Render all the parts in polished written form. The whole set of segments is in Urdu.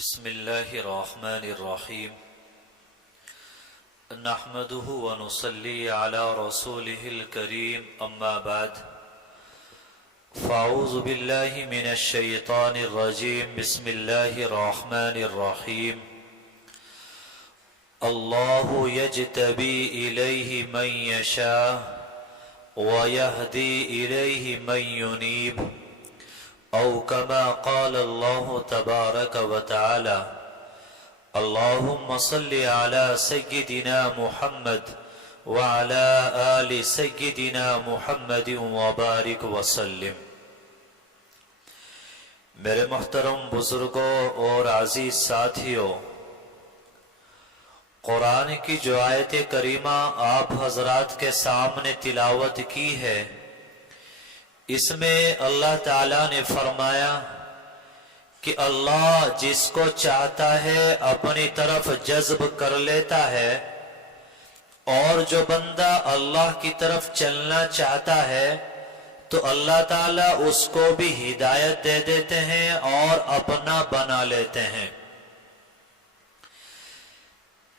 بسم الله الرحمن الرحيم نحمده ونصلي على رسوله الكريم أما بعد فأعوذ بالله من الشيطان الرجيم بسم الله الرحمن الرحيم الله يجتبي إليه من يشاء ويهدي إليه من ينيب أو كما قال الله تبارك وتعالى اللهم صل على سيدنا محمد وعلى آل سيدنا محمد وبارك وسلم۔ میرے محترم بزرگوں اور عزیز ساتھیوں، قرآن کی جو آیت کریمہ آپ حضرات کے سامنے تلاوت کی ہے، اس میں اللہ تعالیٰ نے فرمایا کہ اللہ جس کو چاہتا ہے اپنی طرف جذب کر لیتا ہے، اور جو بندہ اللہ کی طرف چلنا چاہتا ہے تو اللہ تعالیٰ اس کو بھی ہدایت دے دیتے ہیں اور اپنا بنا لیتے ہیں۔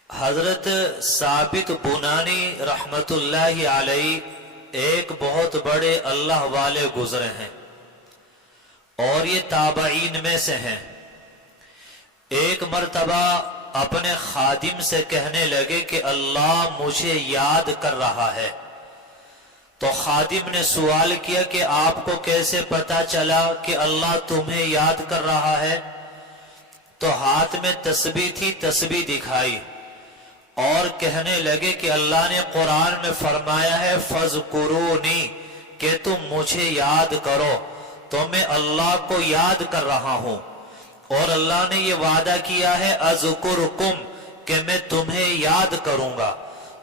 حضرت ثابت بنانی رحمت اللہ علیہ ایک بہت بڑے اللہ والے گزرے ہیں اور یہ تابعین میں سے ہیں۔ ایک مرتبہ اپنے خادم سے کہنے لگے کہ اللہ مجھے یاد کر رہا ہے۔ تو خادم نے سوال کیا کہ آپ کو کیسے پتا چلا کہ اللہ تمہیں یاد کر رہا ہے؟ تو ہاتھ میں تسبیح تھی، تسبیح دکھائی اور کہنے لگے کہ اللہ نے قرآن میں فرمایا ہے فَاذْكُرُونِي، کہ تم مجھے یاد کرو، تو میں اللہ کو یاد کر رہا ہوں، اور اللہ نے یہ وعدہ کیا ہے اذکرکم، کہ میں تمہیں یاد کروں گا۔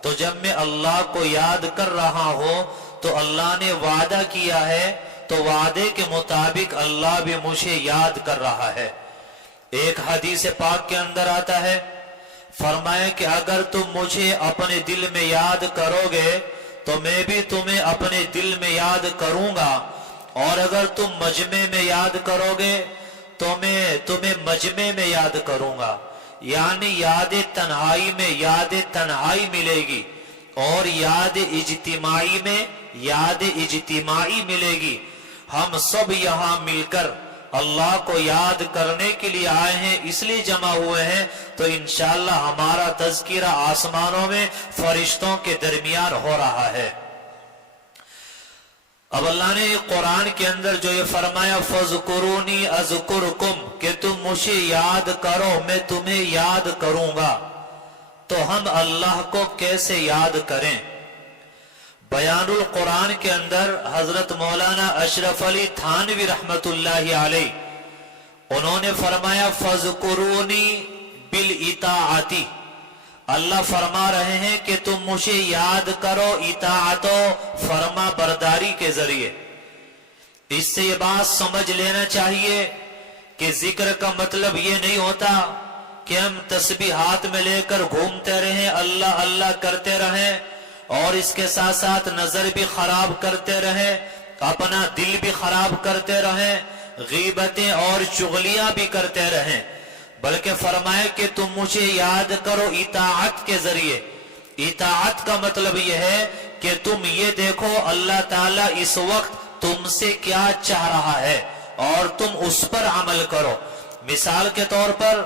تو جب میں اللہ کو یاد کر رہا ہوں تو اللہ نے وعدہ کیا ہے، تو وعدے کے مطابق اللہ بھی مجھے یاد کر رہا ہے۔ ایک حدیث پاک کے اندر آتا ہے، فرمایا کہ اگر تم مجھے اپنے دل میں یاد کرو گے تو میں بھی تمہیں اپنے دل میں یاد کروں گا، اور اگر تم مجمع میں یاد کرو گے تو میں تمہیں مجمع میں یاد کروں گا، یعنی یاد تنہائی میں یاد تنہائی ملے گی، اور یاد اجتماعی میں یاد اجتماعی ملے گی۔ ہم سب یہاں مل کر اللہ کو یاد کرنے کے لیے آئے ہیں، اس لیے جمع ہوئے ہیں، تو انشاءاللہ ہمارا تذکرہ آسمانوں میں فرشتوں کے درمیان ہو رہا ہے۔ اب اللہ نے قرآن کے اندر جو یہ فرمایا فَاذْكُرُونِي أَذْكُرْكُمْ، کہ تم مجھے یاد کرو میں تمہیں یاد کروں گا، تو ہم اللہ کو کیسے یاد کریں؟ بیان القرآن کے اندر حضرت مولانا اشرف علی تھانوی رحمت اللہ علیہ انہوں نے فرمایا فَاذْكُرُونِي بِالْإِطَاعَةِ، اللہ فرما رہے ہیں کہ تم مجھے یاد کرو اطاعت و فرما برداری کے ذریعے۔ اس سے یہ بات سمجھ لینا چاہیے کہ ذکر کا مطلب یہ نہیں ہوتا کہ ہم تسبیح ہاتھ میں لے کر گھومتے رہیں، اللہ اللہ کرتے رہیں، اور اس کے ساتھ ساتھ نظر بھی خراب کرتے رہیں، اپنا دل بھی خراب کرتے رہیں، غیبتیں اور چغلیاں بھی کرتے رہیں، بلکہ فرمائے کہ تم مجھے یاد کرو اطاعت کے ذریعے۔ اطاعت کا مطلب یہ ہے کہ تم یہ دیکھو اللہ تعالیٰ اس وقت تم سے کیا چاہ رہا ہے اور تم اس پر عمل کرو۔ مثال کے طور پر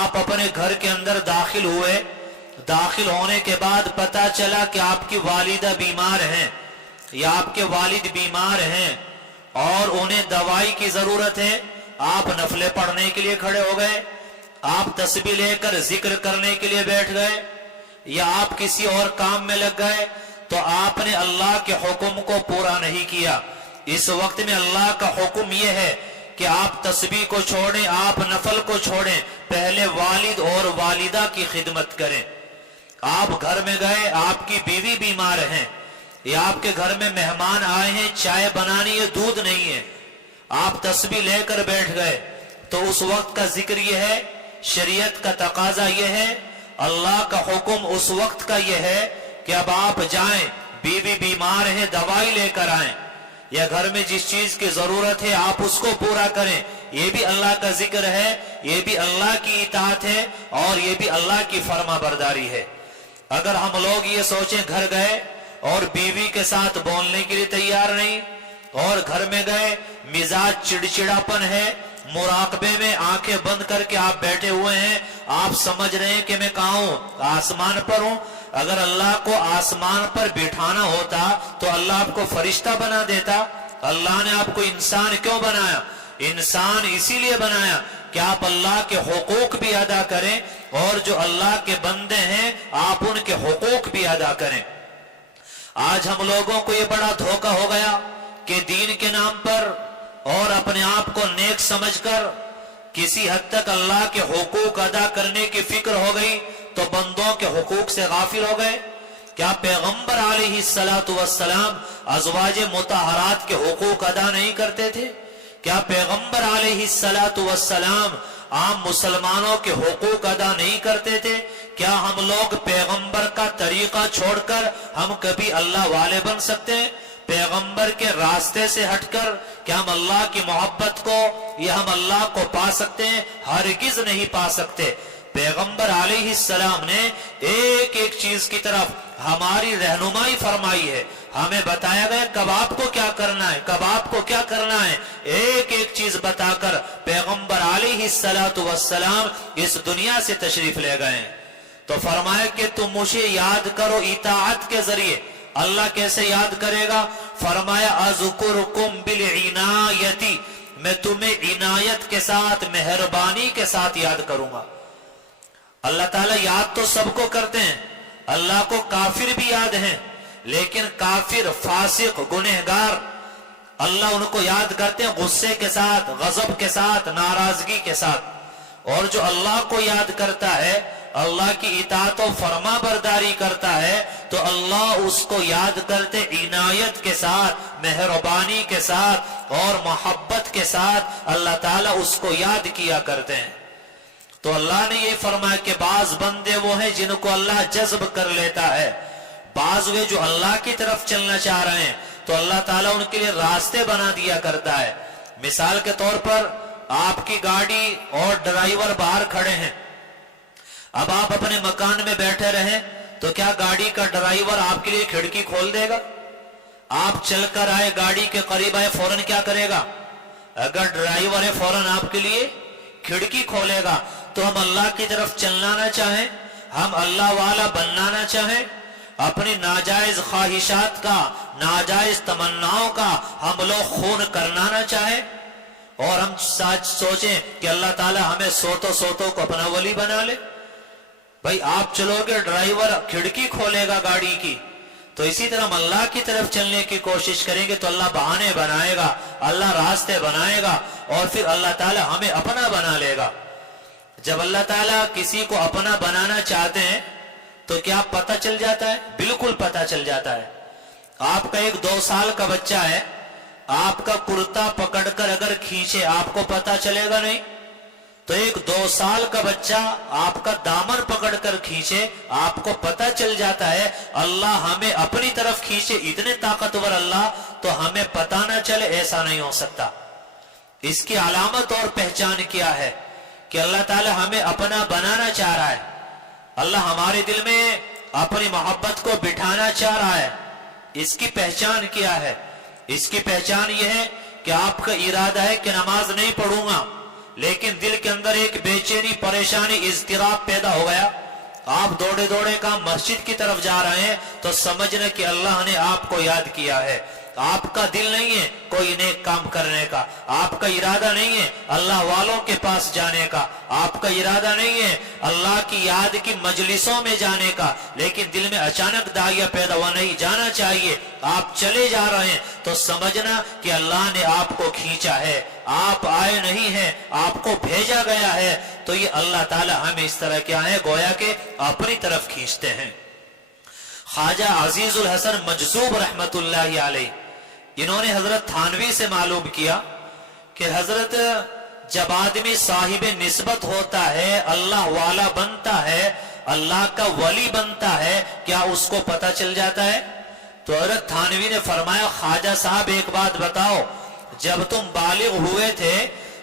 آپ اپنے گھر کے اندر داخل ہوئے، داخل ہونے کے بعد پتا چلا کہ آپ کی والدہ بیمار ہیں یا آپ کے والد بیمار ہیں اور انہیں دوائی کی ضرورت ہے، آپ نفلیں پڑھنے کے لیے کھڑے ہو گئے، آپ تسبیح لے کر ذکر کرنے کے لیے بیٹھ گئے، یا آپ کسی اور کام میں لگ گئے، تو آپ نے اللہ کے حکم کو پورا نہیں کیا۔ اس وقت میں اللہ کا حکم یہ ہے کہ آپ تسبیح کو چھوڑیں، آپ نفل کو چھوڑیں، پہلے والد اور والدہ کی خدمت کریں۔ آپ گھر میں گئے، آپ کی بیوی بیمار ہیں، یا آپ کے گھر میں مہمان آئے ہیں، چائے بنانی ہے، دودھ نہیں ہے، آپ تسبیح لے کر بیٹھ گئے، تو اس وقت کا ذکر یہ ہے، شریعت کا تقاضا یہ ہے، اللہ کا حکم اس وقت کا یہ ہے کہ اب آپ جائیں، بیوی بیمار ہے، دوائی لے کر آئیں، یا گھر میں جس چیز کی ضرورت ہے آپ اس کو پورا کریں، یہ بھی اللہ کا ذکر ہے، یہ بھی اللہ کی اطاعت ہے، اور یہ بھی اللہ کی فرما برداری ہے۔ اگر ہم لوگ یہ سوچیں گھر گئے اور بیوی کے ساتھ بولنے کے لیے تیار نہیں، اور گھر میں گئے مزاج چڑچڑاپن ہے، مراقبے میں آنکھیں بند کر کے آپ بیٹھے ہوئے ہیں، آپ سمجھ رہے ہیں کہ میں کہاں ہوں؟ آسمان پر ہوں۔ اگر اللہ کو آسمان پر بٹھانا ہوتا تو اللہ آپ کو فرشتہ بنا دیتا۔ اللہ نے آپ کو انسان کیوں بنایا؟ انسان اسی لیے بنایا کہ آپ اللہ کے حقوق بھی ادا کریں، اور جو اللہ کے بندے ہیں آپ ان کے حقوق بھی ادا کریں۔ آج ہم لوگوں کو یہ بڑا دھوکہ ہو گیا کہ دین کے نام پر اور اپنے آپ کو نیک سمجھ کر کسی حد تک اللہ کے حقوق ادا کرنے کی فکر ہو گئی تو بندوں کے حقوق سے غافل ہو گئے۔ کیا پیغمبر علیہ السلام ازواج مطہرات کے حقوق ادا نہیں کرتے تھے؟ کیا پیغمبر علیہ السلام عام مسلمانوں کے حقوق ادا نہیں کرتے تھے؟ کیا ہم لوگ پیغمبر کا طریقہ چھوڑ کر ہم کبھی اللہ والے بن سکتے ہیں؟ پیغمبر کے راستے سے ہٹ کر کیا ہم اللہ کی محبت کو یا ہم اللہ کو پا سکتے ہیں؟ ہرگز نہیں پا سکتے۔ پیغمبر علیہ السلام نے ایک ایک چیز کی طرف ہماری رہنمائی فرمائی ہے، ہمیں بتایا گیا کب آپ کو کیا کرنا ہے، کب آپ کو کیا کرنا ہے، ایک ایک چیز بتا کر پیغمبر علیہ السلام اس دنیا سے تشریف لے گئے ہیں۔ تو فرمایا کہ تم مجھے یاد کرو اطاعت کے ذریعے۔ اللہ کیسے یاد کرے گا؟ فرمایا اذکرکم بالعنایتی، میں تمہیں عنایت کے ساتھ، مہربانی کے ساتھ یاد کروں گا۔ اللہ تعالیٰ یاد تو سب کو کرتے ہیں، اللہ کو کافر بھی یاد ہیں، لیکن کافر، فاسق، گنہگار اللہ ان کو یاد کرتے ہیں غصے کے ساتھ، غضب کے ساتھ، ناراضگی کے ساتھ۔ اور جو اللہ کو یاد کرتا ہے، اللہ کی اطاعت و فرما برداری کرتا ہے، تو اللہ اس کو یاد کرتے عنایت کے ساتھ، مہربانی کے ساتھ اور محبت کے ساتھ اللہ تعالیٰ اس کو یاد کیا کرتے ہیں۔ تو اللہ نے یہ فرمایا کہ بعض بندے وہ ہیں جن کو اللہ جذب کر لیتا ہے، بعض وہ جو اللہ کی طرف چلنا چاہ رہے ہیں تو اللہ تعالیٰ ان کے لیے راستے بنا دیا کرتا ہے۔ مثال کے طور پر آپ کی گاڑی اور ڈرائیور باہر کھڑے ہیں، اب آپ اپنے مکان میں بیٹھے رہیں تو کیا گاڑی کا ڈرائیور آپ کے لیے کھڑکی کھول دے گا؟ آپ چل کر آئے، گاڑی کے قریب آئے، فوراً کیا کرے گا؟ اگر ڈرائیور ہے فوراً آپ کے لیے کھڑکی کھولے گا۔ تو ہم اللہ کی طرف چلنا نہ چاہیں، ہم اللہ والا بننا نہ چاہیں، اپنی ناجائز خواہشات کا، ناجائز تمناؤں کا ہم لوگ خون کرنا نہ چاہیں، اور ہم سوچیں کہ اللہ تعالیٰ ہمیں سوتوں کو اپنا ولی بنا لے۔ بھائی آپ چلو گے، ڈرائیور کھڑکی کھولے گا گاڑی کی، تو اسی طرح ہم اللہ کی طرف چلنے کی کوشش کریں گے تو اللہ بہانے بنائے گا، اللہ راستے بنائے گا، اور پھر اللہ تعالیٰ ہمیں اپنا بنا لے گا۔ جب اللہ تعالیٰ کسی کو اپنا بنانا چاہتے ہیں تو کیا پتہ چل جاتا ہے؟ بالکل پتہ چل جاتا ہے۔ آپ کا ایک 2 سال کا بچہ ہے، آپ کا کرتا پکڑ کر اگر کھینچے آپ کو پتہ چلے گا نہیں؟ تو ایک 2 سال کا بچہ آپ کا دامن پکڑ کر کھینچے آپ کو پتہ چل جاتا ہے اللہ ہمیں اپنی طرف کھینچے، اتنے طاقتور اللہ، تو ہمیں پتہ نہ چلے، ایسا نہیں ہو سکتا۔ اس کی علامت اور پہچان کیا ہے کہ اللہ تعالی ہمیں اپنا بنانا چاہ رہا ہے، اللہ ہمارے دل میں اپنی محبت کو بٹھانا چاہ رہا ہے۔ اس کی پہچان کیا ہے؟ اس کی پہچان یہ ہے کہ آپ کا ارادہ ہے کہ نماز نہیں پڑھوں گا، لیکن دل کے اندر ایک بے چینی، پریشانی، اضطراب پیدا ہو گیا، آپ دوڑے کا مسجد کی طرف جا رہے ہیں، تو سمجھنا کہ اللہ نے آپ کو یاد کیا ہے۔ آپ کا دل نہیں ہے کوئی نیک کام کرنے کا، آپ کا ارادہ نہیں ہے اللہ والوں کے پاس جانے کا، آپ کا ارادہ نہیں ہے اللہ کی یاد کی مجلسوں میں جانے کا، لیکن دل میں اچانک داغیہ پیدا ہوا، نہیں جانا چاہیے، آپ چلے جا رہے ہیں، تو سمجھنا کہ اللہ نے آپ کو کھینچا ہے، آپ آئے نہیں ہیں، آپ کو بھیجا گیا ہے۔ تو یہ اللہ تعالی ہمیں اس طرح کیا ہے، گویا کہ اپنی طرف کھینچتے ہیں۔ خواجہ عزیز الحسن مجذوب رحمت اللہ علیہ، انہوں نے حضرت تھانوی سے معلوم کیا کہ حضرت جب آدمی صاحب نسبت ہوتا ہے، اللہ والا بنتا ہے، اللہ کا ولی بنتا ہے، کیا اس کو پتہ چل جاتا ہے؟ تو حضرت تھانوی نے فرمایا خواجہ صاحب ایک بات بتاؤ، جب تم بالغ ہوئے تھے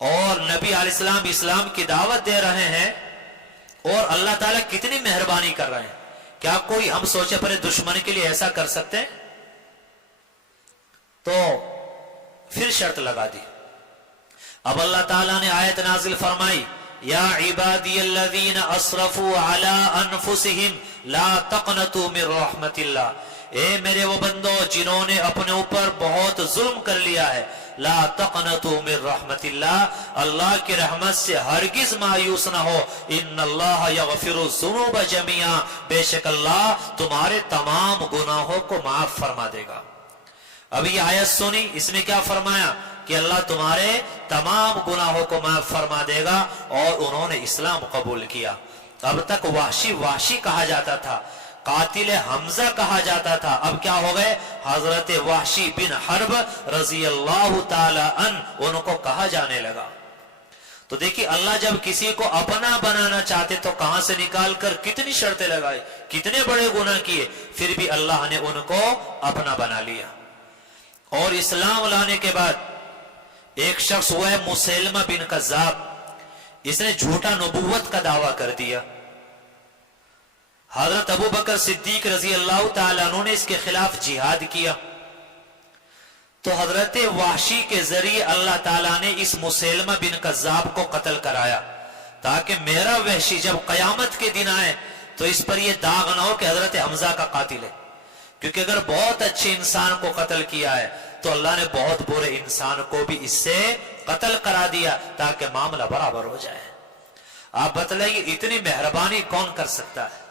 اور نبی علیہ السلام اسلام کی دعوت دے رہے ہیں اور اللہ تعالیٰ کتنی مہربانی کر رہے ہیں. کیا کوئی ہم سوچے پڑے دشمن کے لیے ایسا کر سکتے ہیں؟ تو پھر شرط لگا دی. اب اللہ تعالیٰ نے آیت نازل فرمائی یا عبادی الذین اسرفوا علی انفسہم لا تقنطوا من رحمت اللہ. اے میرے وہ بندو جنہوں نے اپنے اوپر بہت ظلم کر لیا ہے، لا تقنطوا من رحمت اللہ، اللہ کی رحمت سے ہرگز مایوس نہ ہو. ان اللہ یغفر الذنوب جميعا، بے شک اللہ تمہارے تمام گناہوں کو معاف فرما دے گا. اب یہ آیت سنی، اس میں کیا فرمایا کہ اللہ تمہارے تمام گناہوں کو معاف فرما دے گا، اور انہوں نے اسلام قبول کیا. اب تک وحشی کہا جاتا تھا، قاتل حمزہ کہا جاتا تھا، اب کیا ہو گئے؟ حضرت وحشی بن حرب رضی اللہ تعالی عنہ ان کو کہا جانے لگا. تو دیکھیے اللہ جب کسی کو اپنا بنانا چاہتے تو کہاں سے نکال کر کتنی شرطیں لگائی، کتنے بڑے گناہ کیے، پھر بھی اللہ نے ان کو اپنا بنا لیا. اور اسلام لانے کے بعد ایک شخص ہوا ہے مسیلمہ بن کذاب، اس نے جھوٹا نبوت کا دعویٰ کر دیا. حضرت ابو بکر صدیق رضی اللہ تعالیٰ عنہ نے اس کے خلاف جہاد کیا. تو حضرت وحشی کے ذریعے اللہ تعالیٰ نے اس مسیلمہ بن کذاب کو قتل کرایا، تاکہ میرا وحشی جب قیامت کے دن آئے تو اس پر یہ داغ نہ ہو کہ حضرت حمزہ کا قاتل ہے. کیونکہ اگر بہت اچھے انسان کو قتل کیا ہے تو اللہ نے بہت برے انسان کو بھی اس سے قتل کرا دیا تاکہ معاملہ برابر ہو جائے. آپ بتلائیے اتنی مہربانی کون کر سکتا ہے؟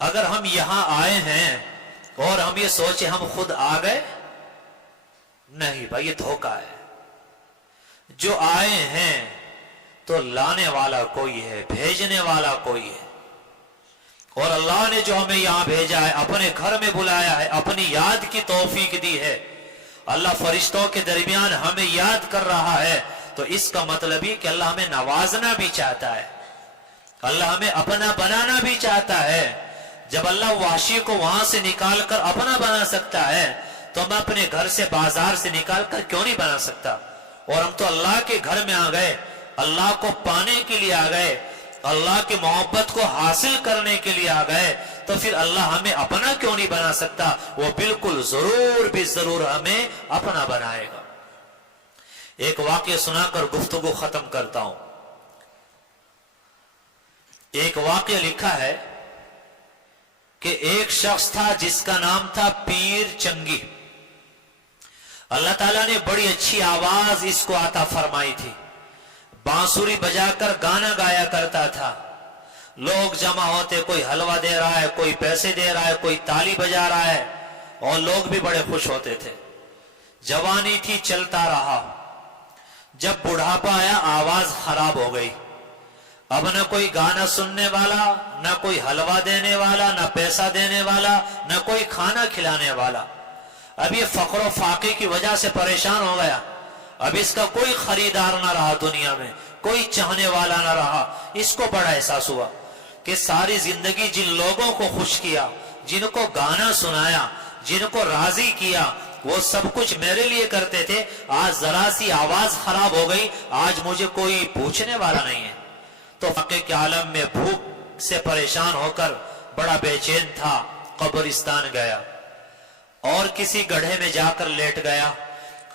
اگر ہم یہاں آئے ہیں اور ہم یہ سوچے ہم خود آ گئے، نہیں بھائی، یہ دھوکہ ہے. جو آئے ہیں تو لانے والا کوئی ہے، بھیجنے والا کوئی ہے. اور اللہ نے جو ہمیں یہاں بھیجا ہے، اپنے گھر میں بلایا ہے، اپنی یاد کی توفیق دی ہے. اللہ فرشتوں کے درمیان ہمیں یاد کر رہا ہے، تو اس کا مطلب یہ کہ اللہ ہمیں نوازنا بھی چاہتا ہے، اللہ ہمیں اپنا بنانا بھی چاہتا ہے. جب اللہ وحشی کو وہاں سے نکال کر اپنا بنا سکتا ہے تو میں اپنے گھر سے بازار سے نکال کر کیوں نہیں بنا سکتا؟ اور ہم تو اللہ کے گھر میں آ گئے، اللہ کو پانے کے لیے آ گئے، اللہ کی محبت کو حاصل کرنے کے لیے آ گئے، تو پھر اللہ ہمیں اپنا کیوں نہیں بنا سکتا؟ وہ بالکل ضرور بھی ضرور ہمیں اپنا بنائے گا. ایک واقعہ سنا کر گفتگو ختم کرتا ہوں. ایک واقعہ لکھا ہے کہ ایک شخص تھا جس کا نام تھا پیر چنگی. اللہ تعالیٰ نے بڑی اچھی آواز اس کو عطا فرمائی تھی، بانسری بجا کر گانا گایا کرتا تھا. لوگ جمع ہوتے، کوئی حلوہ دے رہا ہے، کوئی پیسے دے رہا ہے، کوئی تالی بجا رہا ہے، اور لوگ بھی بڑے خوش ہوتے تھے. جوانی تھی، چلتا رہا. جب بڑھاپا آیا آواز خراب ہو گئی. اب نہ کوئی گانا سننے والا، نہ کوئی حلوہ دینے والا، نہ پیسہ دینے والا، نہ کوئی کھانا کھلانے والا. اب یہ فقر و فاقے کی وجہ سے پریشان ہو گیا. اب اس کا کوئی خریدار نہ رہا، دنیا میں کوئی چاہنے والا نہ رہا. اس کو بڑا احساس ہوا کہ ساری زندگی جن لوگوں کو خوش کیا، جن کو گانا سنایا، جن کو راضی کیا، وہ سب کچھ میرے لیے کرتے تھے. آج ذرا سی آواز خراب ہو گئی، آج مجھے کوئی پوچھنے والا نہیں ہے. تو فقے کے عالم میں بھوک سے پریشان ہو کر بڑا بے چین تھا. قبرستان گیا اور کسی گڑھے میں جا کر لیٹ گیا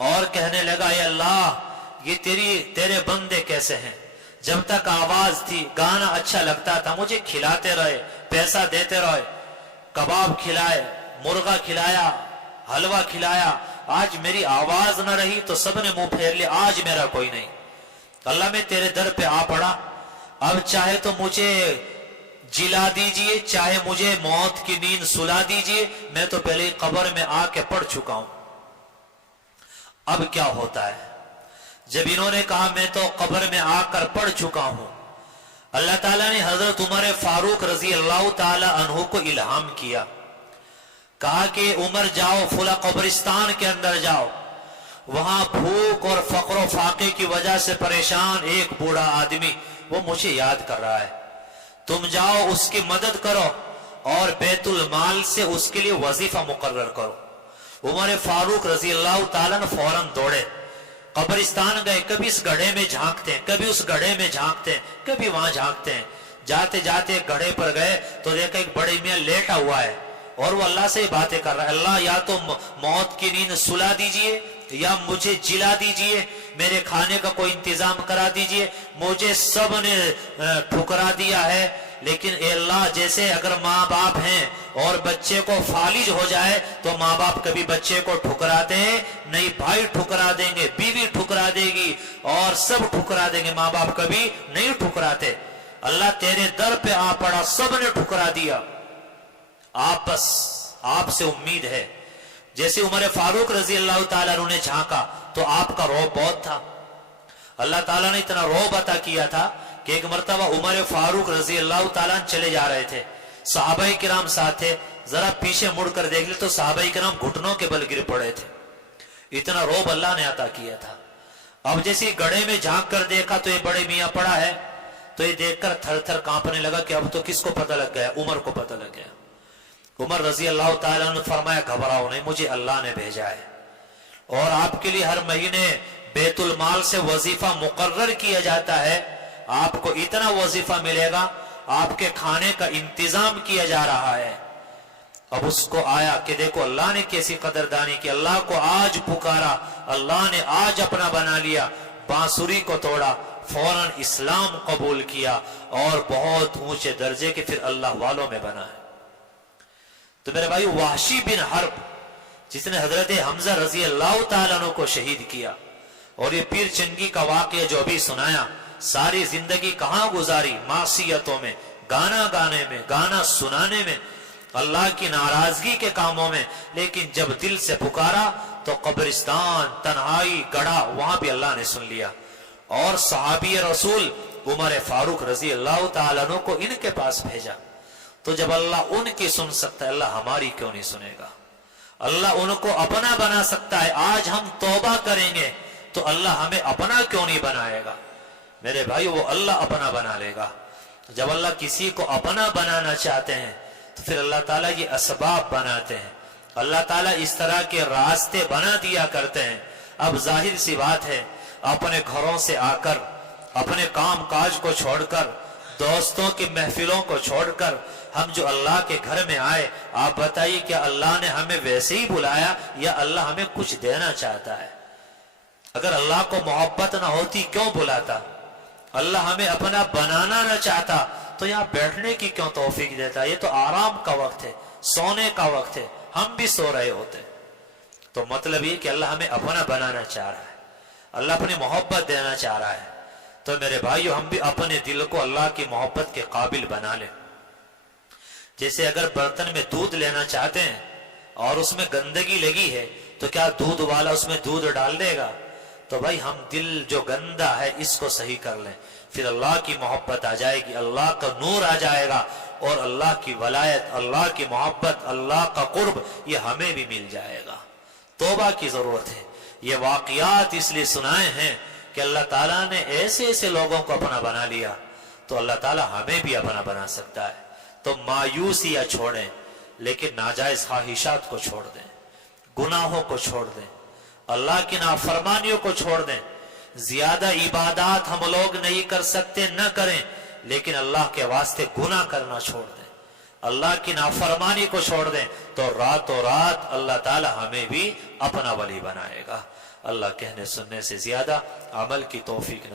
اور کہنے لگا، اے اللہ، یہ تیرے بندے کیسے ہیں؟ جب تک آواز تھی، گانا اچھا لگتا تھا، مجھے کھلاتے رہے، پیسہ دیتے رہے، کباب کھلائے، مرغا کھلایا، حلوہ کھلایا. آج میری آواز نہ رہی تو سب نے منہ پھیر لیا، آج میرا کوئی نہیں. اللہ میں تیرے در پہ آ پڑا، اب چاہے تو مجھے جلا دیجئے، چاہے مجھے موت کی نیند سلا دیجئے، میں تو پہلے قبر میں آ کے پڑ چکا ہوں. اب کیا ہوتا ہے؟ جب انہوں نے کہا میں تو قبر میں آ کر پڑ چکا ہوں، اللہ تعالیٰ نے حضرت عمر فاروق رضی اللہ تعالی عنہ کو الہام کیا. کہا کہ عمر جاؤ، فلاں قبرستان کے اندر جاؤ، وہاں بھوک اور فقر و فاقے کی وجہ سے پریشان ایک بوڑھا آدمی وہ مجھے یاد کر رہا ہے. تم جاؤ، اس کی مدد کرو اور بیت المال سے اس کے لیے وظیفہ مقرر کرو. عمر فاروق رضی اللہ تعالیٰ نے فوراً دوڑے، قبرستان گئے, کبھی اس گڑھے میں جھانکتے ہیں, کبھی اس گڑھے میں جھانکتے ہیں, کبھی وہاں جھانکتے ہیں. جاتے جاتے گڑھے پر گئے تو دیکھا ایک بڑے میاں لیٹا ہوا ہے اور وہ اللہ سے باتیں کر رہا ہے, اللہ یا تو موت کی نیند سلا دیجئے یا مجھے جلا دیجئے, میرے کھانے کا کوئی انتظام کرا دیجئے, مجھے سب نے ٹھکرا دیا ہے. لیکن اے اللہ, جیسے اگر ماں باپ ہیں اور بچے کو فالج ہو جائے تو ماں باپ کبھی بچے کو ٹھکراتے ہیں نہیں, بھائی ٹھکرا دیں گے, بیوی ٹھکرا دے گی اور سب ٹھکرا دیں گے, ماں باپ کبھی نہیں ٹھکراتے. اللہ تیرے در پہ آ پڑا, سب نے ٹھکرا دیا, آپ بس آپ سے امید ہے. جیسے عمر فاروق رضی اللہ تعالیٰ عنہ نے جھانکا تو آپ کا رعب بہت تھا. اللہ تعالیٰ نے اتنا رعب عطا کیا تھا کہ ایک مرتبہ عمر فاروق رضی اللہ تعالیٰ چلے جا رہے تھے, صحابہ کرام ساتھ تھے, ذرا پیچھے مڑ کر دیکھ لے تو صحابہ کرام گھٹنوں کے بل گر پڑے تھے. اتنا رعب اللہ نے عطا کیا تھا. اب جیسے گڑھے میں جھانک کر دیکھا تو یہ بڑے میاں پڑا ہے, تو یہ دیکھ کر تھر تھر کانپنے لگا کہ اب تو کس کو پتہ لگ گیا, عمر کو پتہ لگ گیا. عمر رضی اللہ تعالیٰ نے فرمایا گھبراؤ نہیں, مجھے اللہ نے بھیجا ہے اور آپ کے لیے ہر مہینے بیت المال سے وظیفہ مقرر کیا جاتا ہے, آپ کو اتنا وظیفہ ملے گا, آپ کے کھانے کا انتظام کیا جا رہا ہے. اب اس کو آیا کہ دیکھو اللہ نے کیسی قدردانی کی, اللہ کو آج پکارا, اللہ نے آج اپنا بنا لیا, بانسری کو توڑا, فوراً اسلام قبول کیا اور بہت اونچے درجے کے پھر اللہ والوں میں بنا ہے. تو میرے بھائی, وحشی بن حرب جس نے حضرت حمزہ رضی اللہ تعالیٰ عنہ کو شہید کیا, اور یہ پیر چنگی کا واقعہ جو ابھی سنایا, ساری زندگی کہاں گزاری, معصیتوں میں, گانا گانے میں, گانا سنانے میں, اللہ کی ناراضگی کے کاموں میں. لیکن جب دل سے پکارا تو قبرستان, تنہائی, گڑھا, وہاں بھی اللہ نے سن لیا. اور صحابی رسول عمر فاروق رضی اللہ تعالیٰ عنہ کو ان کے پاس بھیجا. تو جب اللہ ان کی سن سکتا ہے, اللہ ہماری کیوں نہیں سنے گا؟ اللہ ان کو اپنا بنا سکتا ہے. آج ہم توبہ کریں گے تو اللہ ہمیں اپنا کیوں نہیں بنائے گا؟ میرے بھائی, وہ اللہ اپنا بنا لے گا. جب اللہ کسی کو اپنا بنانا چاہتے ہیں تو پھر اللہ تعالیٰ یہ اسباب بناتے ہیں, اللہ تعالیٰ اس طرح کے راستے بنا دیا کرتے ہیں. اب ظاہر سی بات ہے, اپنے گھروں سے آ کر, اپنے کام کاج کو چھوڑ کر, دوستوں کی محفلوں کو چھوڑ کر ہم جو اللہ کے گھر میں آئے, آپ بتائیے کیا اللہ نے ہمیں ویسے ہی بلایا یا اللہ ہمیں کچھ دینا چاہتا ہے؟ اگر اللہ کو محبت نہ ہوتی کیوں بلاتا؟ اللہ ہمیں اپنا بنانا نہ چاہتا تو یہاں بیٹھنے کی کیوں توفیق دیتا؟ یہ تو آرام کا وقت ہے, سونے کا وقت ہے, ہم بھی سو رہے ہوتے. تو مطلب یہ کہ اللہ ہمیں اپنا بنانا چاہ رہا ہے, اللہ اپنی محبت دینا چاہ رہا ہے. تو میرے بھائیو, ہم بھی اپنے دل کو اللہ کی محبت کے قابل بنا لیں. جیسے اگر برتن میں دودھ لینا چاہتے ہیں اور اس میں گندگی لگی ہے تو کیا دودھ والا اس میں دودھ ڈال دے گا؟ تو بھائی, ہم دل جو گندا ہے اس کو صحیح کر لیں, پھر اللہ کی محبت آ جائے گی, اللہ کا نور آ جائے گا, اور اللہ کی ولایت, اللہ کی محبت, اللہ کا قرب یہ ہمیں بھی مل جائے گا. توبہ کی ضرورت ہے. یہ واقعات اس لیے سنائے ہیں کہ اللہ تعالیٰ نے ایسے ایسے لوگوں کو اپنا بنا لیا, تو اللہ تعالیٰ ہمیں بھی اپنا بنا سکتا ہے. تو مایوسیاں چھوڑیں, لیکن ناجائز خواہشات کو چھوڑ دیں, گناہوں کو چھوڑ دیں, اللہ کی نافرمانیوں کو چھوڑ دیں. زیادہ عبادات ہم لوگ نہیں کر سکتے, نہ کریں, لیکن اللہ کے واسطے گناہ کرنا چھوڑ دیں, اللہ کی نافرمانی کو چھوڑ دیں, تو راتوں رات اللہ تعالی ہمیں بھی اپنا ولی بنائے گا. اللہ کہنے سننے سے زیادہ عمل کی توفیق